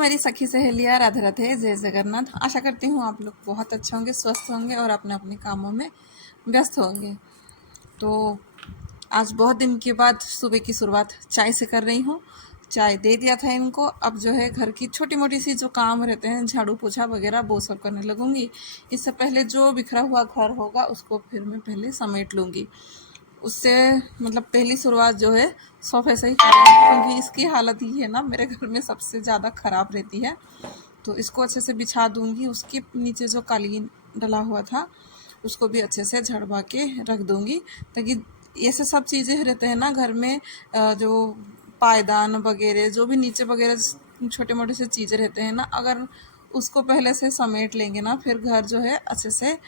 मेरी सखी सहेलियाँ, राधे राधे, जय जगन्नाथ। आशा करती हूँ आप लोग बहुत अच्छे होंगे, स्वस्थ होंगे और अपने अपने कामों में व्यस्त होंगे। तो आज बहुत दिन के बाद सुबह की शुरुआत चाय से कर रही हूँ। चाय दे दिया था इनको। अब जो है घर की छोटी मोटी सी जो काम रहते हैं, झाड़ू पोछा वगैरह, वो सब करने लगूंगी। इससे पहले जो बिखरा हुआ घर होगा उसको फिर मैं पहले समेट लूँगी। उससे मतलब पहली शुरुआत जो है सोफे से ही करें, क्योंकि इसकी हालत ही है ना, मेरे घर में सबसे ज़्यादा ख़राब रहती है। तो इसको अच्छे से बिछा दूंगी। उसके नीचे जो कालीन डला हुआ था उसको भी अच्छे से झड़वा के रख दूंगी, ताकि ऐसे सब चीज़ें रहते हैं ना घर में, जो पायदान वगैरह, जो भी नीचे वगैरह छोटे मोटे से चीज़ें रहते हैं ना, अगर उसको पहले से समेट लेंगे ना, फिर घर जो है अच्छे से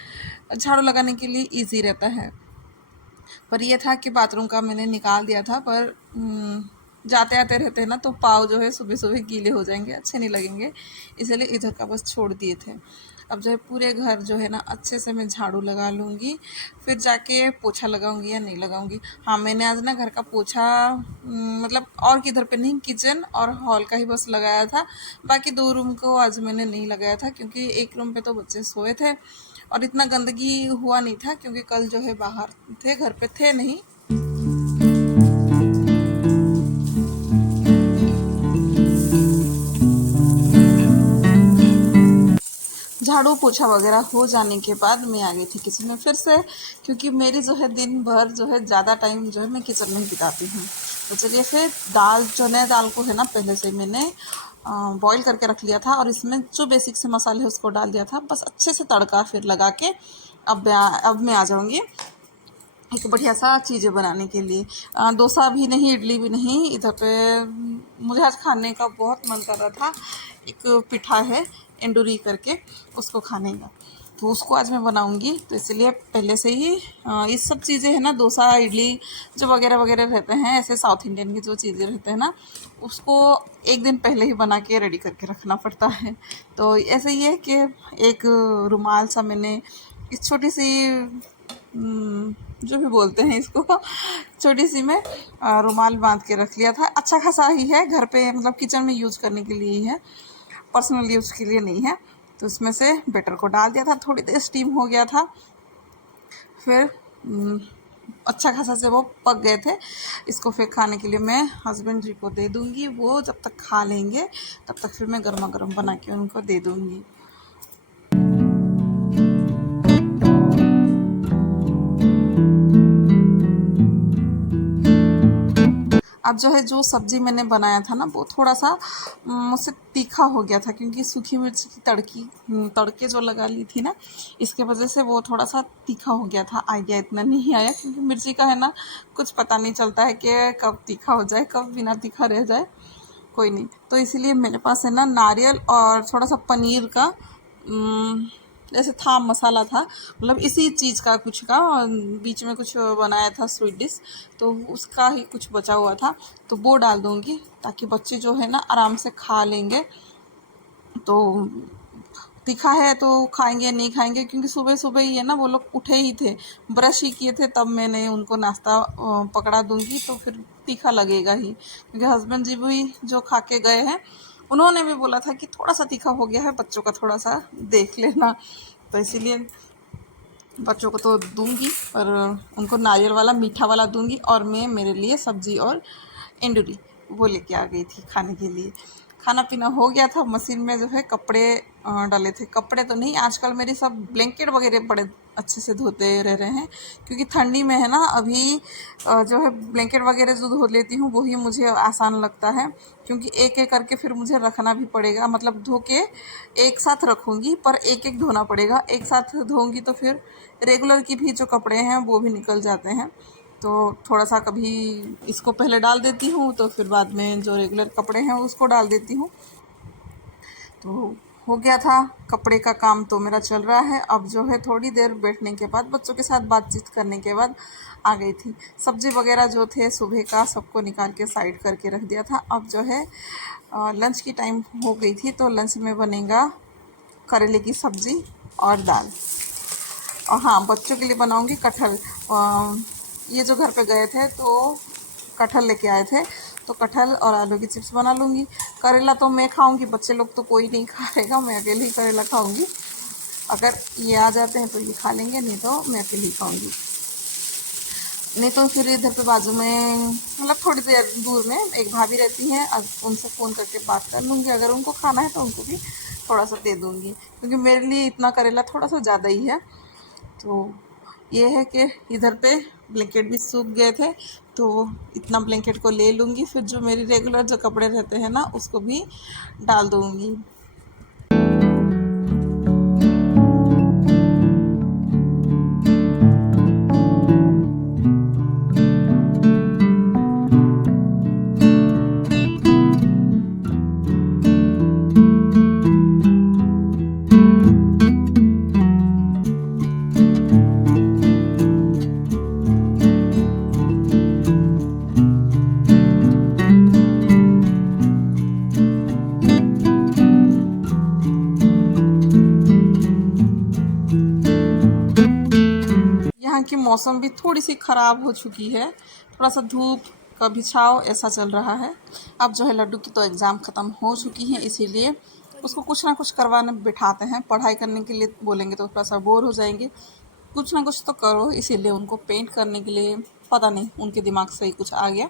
झाड़ू लगाने के लिए ईजी रहता है। पर यह था कि बाथरूम का मैंने निकाल दिया था, पर जाते आते रहते हैं ना, तो पाँव जो है सुबह सुबह गीले हो जाएंगे, अच्छे नहीं लगेंगे, इसलिए इधर का बस छोड़ दिए थे। अब जो है पूरे घर जो है ना अच्छे से मैं झाड़ू लगा लूँगी, फिर जाके पोछा लगाऊंगी या नहीं लगाऊंगी। हाँ, मैंने आज ना घर का पोछा मतलब और किधर पे नहीं, किचन और हॉल का ही बस लगाया था। बाकी 2 रूम को आज मैंने नहीं लगाया था, क्योंकि एक रूम पे तो बच्चे सोए थे और इतना गंदगी हुआ नहीं था, क्योंकि कल जो है बाहर थे, घर पे थे नहीं। झाड़ू पोछा वगैरह हो जाने के बाद मैं आ गई थी किचन में फिर से, क्योंकि मेरी जो है दिन भर जो है ज़्यादा टाइम जो है मैं किचन में ही बिताती हूँ। तो चलिए, फिर दाल जो है, दाल को है ना पहले से मैंने बॉईल करके रख लिया था और इसमें जो बेसिक से मसाले हैं उसको डाल दिया था, बस अच्छे से तड़का फिर लगा के अब मैं आ जाऊँगी एक बढ़िया सा चीज़ें बनाने के लिए। डोसा भी नहीं, इडली भी नहीं, इधर पे मुझे आज खाने का बहुत मन कर रहा था। एक पिठा है एंडूरी करके, उसको खाने का, तो उसको आज मैं बनाऊंगी। तो इसलिए पहले से ही ये सब चीज़ें है ना, डोसा इडली जो वगैरह वगैरह रहते हैं, ऐसे साउथ इंडियन की जो चीज़ें रहते हैं ना, उसको एक दिन पहले ही बना के रेडी करके रखना पड़ता है। तो ऐसे ही है कि एक रुमाल सा मैंने इस छोटी सी जो भी बोलते हैं इसको, छोटी सी में रुमाल बांध के रख लिया था। अच्छा खासा ही है, घर पे मतलब किचन में यूज़ करने के लिए ही है, पर्सनल यूज़ के लिए नहीं है। तो इसमें से बैटर को डाल दिया था, थोड़ी देर स्टीम हो गया था, फिर अच्छा खासा से वो पक गए थे। इसको फिर खाने के लिए मैं हस्बैंड जी को दे दूँगी। वो जब तक खा लेंगे तब तक फिर मैं गर्मा गर्म बना के उनको दे दूँगी। अब जो है जो सब्ज़ी मैंने बनाया था ना, वो थोड़ा सा मुझसे तीखा हो गया था, क्योंकि सूखी मिर्च की तड़के जो लगा ली थी ना, इसके वजह से वो थोड़ा सा तीखा हो गया था। आइडिया इतना नहीं आया, क्योंकि मिर्ची का है ना कुछ पता नहीं चलता है कि कब तीखा हो जाए, कब बिना तीखा रह जाए, कोई नहीं। तो इसीलिए मेरे पास है ना नारियल और थोड़ा सा पनीर का जैसे था मसाला था, मतलब इसी चीज़ का कुछ का बीच में कुछ बनाया था स्वीट डिश, तो उसका ही कुछ बचा हुआ था, तो वो डाल दूँगी, ताकि बच्चे जो है ना आराम से खा लेंगे। तो तीखा है तो खाएंगे नहीं खाएंगे, क्योंकि सुबह सुबह ही है ना, वो लोग उठे ही थे, ब्रश ही किए थे, तब मैंने उनको नाश्ता पकड़ा दूंगी, तो फिर तीखा लगेगा ही। क्योंकि हस्बैंड जी भी जो खा के गए हैं, उन्होंने भी बोला था कि थोड़ा सा तीखा हो गया है, बच्चों का थोड़ा सा देख लेना। तो इसीलिए बच्चों को तो दूंगी, पर उनको नारियल वाला मीठा वाला दूंगी, और मैं मेरे लिए सब्जी और एंडूरी वो लेके आ गई थी खाने के लिए। खाना पीना हो गया था। मशीन में जो है कपड़े डाले थे, कपड़े तो नहीं, आजकल मेरी सब ब्लैंकेट वगैरह बड़े अच्छे से धोते रह रहे हैं, क्योंकि ठंडी में है ना, अभी जो है ब्लैंकेट वगैरह जो धो लेती हूँ वही मुझे आसान लगता है, क्योंकि एक एक करके फिर मुझे रखना भी पड़ेगा, मतलब धो के एक साथ रखूँगी, पर एक एक धोना पड़ेगा। एक साथ धोऊँगी तो फिर रेगुलर की भी जो कपड़े हैं वो भी निकल जाते हैं, तो थोड़ा सा कभी इसको पहले डाल देती हूँ, तो फिर बाद में जो रेगुलर कपड़े हैं उसको डाल देती हूँ। तो हो गया था कपड़े का काम, तो मेरा चल रहा है। अब जो है थोड़ी देर बैठने के बाद, बच्चों के साथ बातचीत करने के बाद आ गई थी। सब्ज़ी वगैरह जो थे सुबह का, सबको निकाल के साइड करके रख दिया था। अब जो है लंच की टाइम हो गई थी, तो लंच में बनेगा करेले की सब्ज़ी और दाल। और हाँ, बच्चों के लिए बनाऊंगी कटहल। ये जो घर पे गए थे तो कटहल लेके आए थे, तो कटहल और आलू की चिप्स बना लूँगी। करेला तो मैं खाऊंगी, बच्चे लोग तो कोई नहीं खाएगा, मैं अकेले ही करेला खाऊंगी। अगर ये आ जाते हैं तो ये खा लेंगे, नहीं तो मैं अकेले ही खाऊंगी। नहीं तो फिर इधर पे बाजू में मतलब थोड़ी देर दूर में एक भाभी रहती हैं, अब उनसे फ़ोन करके बात कर लूँगी। अगर उनको खाना है तो उनको भी थोड़ा सा दे दूँगी, क्योंकि मेरे लिए इतना करेला थोड़ा सा ज़्यादा ही है। तो ये है कि इधर पे ब्लैंकेट भी सूख गए थे, तो इतना ब्लैंकेट को ले लूँगी। फिर जो मेरी रेगुलर जो कपड़े रहते हैं ना, उसको भी डाल दूँगी। यहाँ की मौसम भी थोड़ी सी ख़राब हो चुकी है, थोड़ा सा धूप कभी छाँव ऐसा चल रहा है। अब जो है लड्डू की तो एग्ज़ाम ख़त्म हो चुकी है, इसीलिए उसको कुछ ना कुछ करवाने बिठाते हैं। पढ़ाई करने के लिए बोलेंगे तो थोड़ा सा बोर हो जाएंगे, कुछ ना कुछ तो करो, इसीलिए उनको पेंट करने के लिए पता नहीं उनके दिमाग से ही कुछ आ गया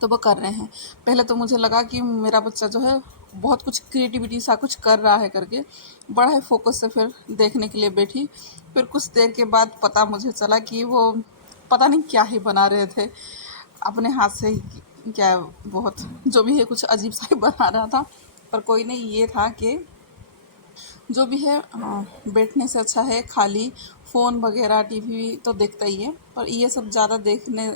तो वो कर रहे हैं। पहले तो मुझे लगा कि मेरा बच्चा जो है बहुत कुछ क्रिएटिविटी सा कुछ कर रहा है करके, बड़ा ही फोकस से फिर देखने के लिए बैठी। फिर कुछ देर के बाद पता मुझे चला कि वो पता नहीं क्या ही बना रहे थे अपने हाथ से ही, क्या बहुत जो भी है कुछ अजीब सा ही बना रहा था। पर कोई नहीं, ये था कि जो भी है बैठने से अच्छा है खाली फ़ोन वगैरह टीवी तो देखता ही है, पर ये सब ज़्यादा देखने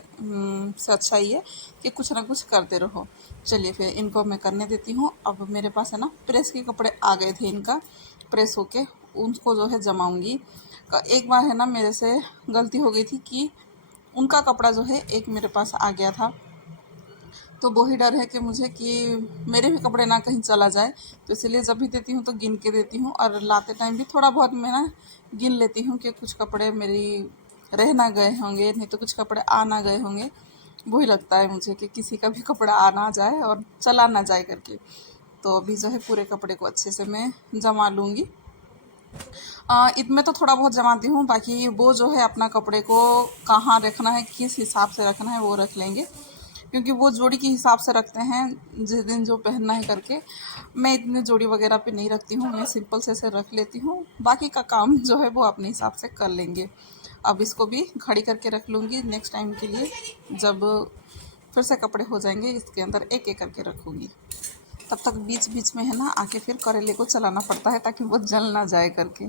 से अच्छा ही है कि कुछ ना कुछ करते रहो। चलिए फिर इनको मैं करने देती हूँ। अब मेरे पास है ना प्रेस के कपड़े आ गए थे, इनका प्रेस होके उनको जो है जमाऊँगी। एक बार है ना मेरे से गलती हो गई थी कि उनका कपड़ा जो है एक मेरे पास आ गया था, तो वही डर है कि मुझे कि मेरे भी कपड़े ना कहीं चला जाए, तो इसलिए जब भी देती हूँ तो गिन के देती हूँ। और लाते टाइम भी थोड़ा बहुत मैं ना गिन लेती हूँ कि कुछ कपड़े मेरी रह ना गए होंगे, नहीं तो कुछ कपड़े आ ना गए होंगे। वही लगता है मुझे कि किसी का भी कपड़ा आ ना जाए और चला ना जाए करके। तो अभी जो है पूरे कपड़े को अच्छे से मैं जमा लूँगी। इसमें तो थोड़ा बहुत जमाती हूँ, बाकी वो जो है अपना कपड़े को कहाँ रखना है, किस हिसाब से रखना है वो रख लेंगे, क्योंकि वो जोड़ी के हिसाब से रखते हैं जिस दिन जो पहनना है करके। मैं इतनी जोड़ी वगैरह पे नहीं रखती हूँ, मैं सिंपल से रख लेती हूँ, बाकी का काम जो है वो अपने हिसाब से कर लेंगे। अब इसको भी खड़ी करके रख लूँगी नेक्स्ट टाइम के लिए, जब फिर से कपड़े हो जाएंगे इसके अंदर एक एक करके रखूँगी। तब तक बीच बीच में है ना आके फिर करेले को चलाना पड़ता है ताकि वो जल ना जाए करके।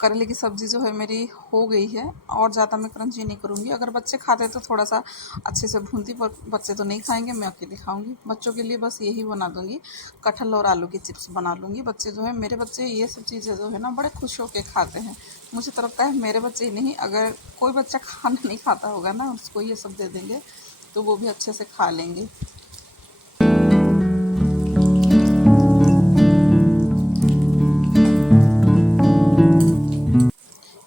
करेले की सब्ज़ी जो है मेरी हो गई है, और ज़्यादा मैं क्रंची नहीं करूँगी। अगर बच्चे खाते तो थोड़ा सा अच्छे से भूनती, पर बच्चे तो नहीं खाएंगे, मैं अकेले खाऊंगी। बच्चों के लिए बस यही बना दूँगी, कटहल और आलू की चिप्स बना लूँगी। बच्चे जो है मेरे बच्चे ये सब चीज़ें जो है ना बड़े खुश होकर खाते हैं। मुझे तो लगता है मेरे बच्चे ही नहीं, अगर कोई बच्चा खाना नहीं खाता होगा ना, उसको ये सब दे देंगे तो वो भी अच्छे से खा लेंगे।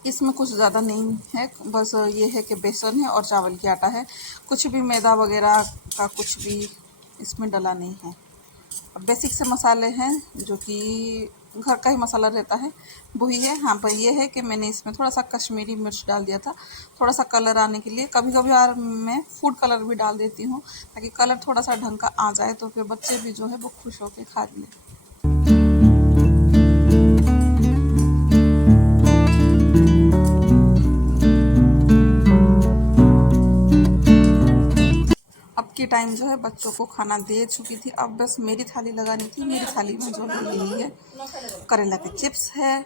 इसमें कुछ ज़्यादा नहीं है, बस ये है कि बेसन है और चावल की आटा है, कुछ भी मैदा वगैरह का कुछ भी इसमें डला नहीं है। बेसिक से मसाले हैं जो कि घर का ही मसाला रहता है वही है। हाँ, पर ये है कि मैंने इसमें थोड़ा सा कश्मीरी मिर्च डाल दिया था, थोड़ा सा कलर आने के लिए। कभी कभी यार मैं फूड कलर भी डाल देती हूँ ताकि कलर थोड़ा सा ढंग का आ जाए, तो फिर बच्चे भी जो है वो खुश होकर खा लें। अब की टाइम जो है बच्चों को खाना दे चुकी थी, अब बस मेरी थाली लगानी थी। मेरी थाली में जो है यही है, करेला के चिप्स है,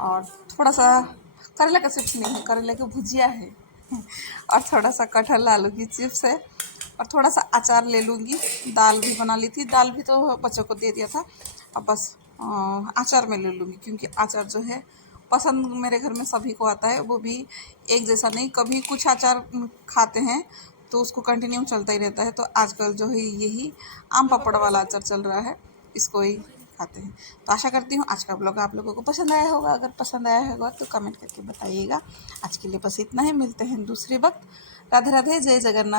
और थोड़ा सा करेला का चिप्स नहीं है, करेला की भुजिया है और थोड़ा सा कटहल आलू की चिप्स है, और थोड़ा सा अचार ले लूँगी। दाल भी बना ली थी, दाल भी तो बच्चों को दे दिया था, अब बस अचार में ले लूँगी, क्योंकि अचार जो है पसंद मेरे घर में सभी को आता है, वो भी एक जैसा नहीं। कभी कुछ अचार खाते हैं तो उसको कंटिन्यू चलता ही रहता है। तो आजकल जो है यही आम पापड़ वाला अचार चल रहा है, इसको ही खाते हैं। तो आशा करती हूँ आज का ब्लॉग आप लोगों को पसंद आया होगा। अगर पसंद आया होगा तो कमेंट करके बताइएगा। आज के लिए बस इतना ही, मिलते हैं दूसरे वक्त। राधे राधे, जय जगन्नाथ।